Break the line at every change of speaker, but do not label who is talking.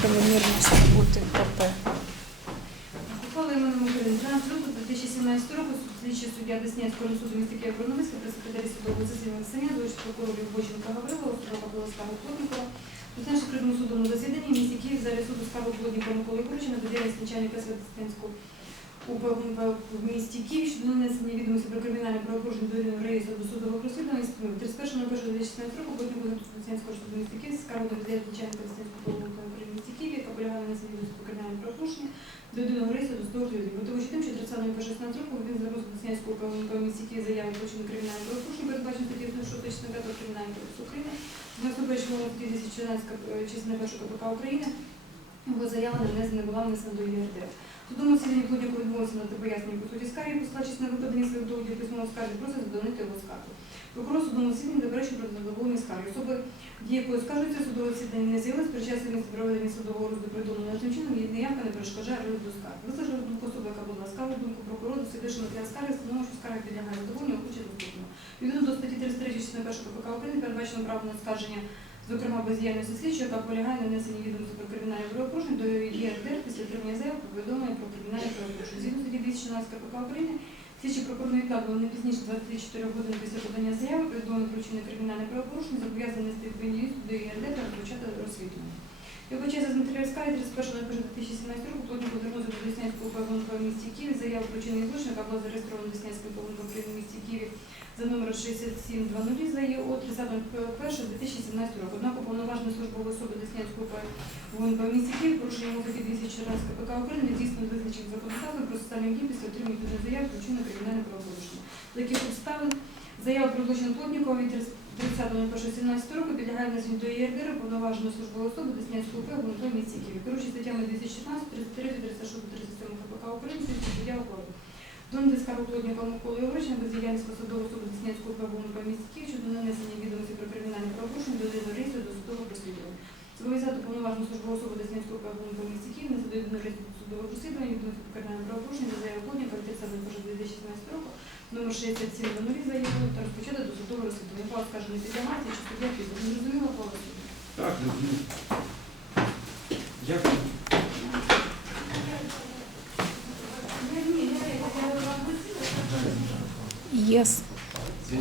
правомірність роботи КП.
Ухвали України 13 року 2017 року слідчий суддя Деснянського суду міста Києва Броновицька при секретарі судового засідання Ксеня, до прокурорів Боченка Гаврила, острова Полоскава Плотникова, Деснянського окремому судовому засіданні в місті Київ залі суду справи Плотникова Миколи Куричина до діяльність начальника Святостинського в місті Київ щодо нанесення відомості про кримінальне правопорушення до реєстру до судового розслідування 31.01.2016 року Плотнику Деснянського суду міста Київ скаргу до діяльність начальника Деснянського УПГУНП в місті Київ, яка полягає на нанесення відомості про кримінальне правопорушення до єдиного реєстру до судового розслідування. Тому що тим, що 30 по 16 року він в місті Київ заяву про вчинення кримінального правопорушення, передбачено статті 6 частини 5 Кримінального кодексу України, наступаючи вимог 2014 частини 1 КПК України, його заява не була внесена до ЄРДР. Судовому засіданні Плотніку відмовився на пояснення по суті скарги, послала чесне викладення своїх доводів письмового скарги, просить задовольнити його скаргу. Прокурор судовому засіданні заперечує проти задоволення скарги. Особи, дії якої скаржується, судове засідання не з'явилось, при часі проведення судового розгляду придумано чином, її неявка не перешкоджає розгляду скарги. Висловивши думку особи, яка була дослідивши матеріал скарги, встановив, що скарга підлягає задоволенню, хоче доступно. Відповідно до статті 33 частини 1 КПК України передбачено право на скарження зокрема бездіяльності слідчого, яка полягає на внесенні відомості про кримінальне правопорушення до ЄРДР після отримання заяв повідомлення про кримінальне правопорушення. Згідно статті 216 КПК України, слідчий прокурор відкладував не пізніше 24 годин після подання заяви, повідомлення про вчинення кримінальне правопорушення, зобов'язаний нести відповідні до ЄРДР та розпочати розслідування. Його час з матеріалів скарги 31.01.2017 року плотнику звернувся до Деснянського УПГУНП в місті Києві заяву про вчинення злочину, яка була зареєстрована Деснянським УПГУНП в місті Києві за номером 6700 за її от 30.01.2017 року. Однак уповноважена службова особа Деснянського УПГУНП в місті Київ порушення статті 214 КПК України здійсно визначив законодавством про соціальні дії після отримання заяви про вчинення кримінальне правопорушення. За обставин заява про злочин Плотнікова від 30.01.17 року підлягає внесенню до ЄРДР уповноваженої службової особи Деснянського УП ГУНП в місті Києві. Керуючи статтями 216, 33, 36, 37 КПК України, суддя укладу. Донди скаргу Плотнікова Миколи Євровича бездіяльність посадової особи Деснянського УП ГУНП в місті Київ щодо нанесення відомості про кримінальне правопорушення до єдиного реєстру до судового розслідування. Зобов'язати уповноважену службову особу Деснянського УП ГУНП в місті Київ несе до єдиного реєстру до судового розслідування відомості про кримінальне правопорушення за заяву Плотніка від 30 2017 року номер 67 за його та розпочати до судового розслідування. Пала скажена підлягати, чи суддя піде. Не зрозуміло пала суду.
Так, розумію. Дякую.
Yes.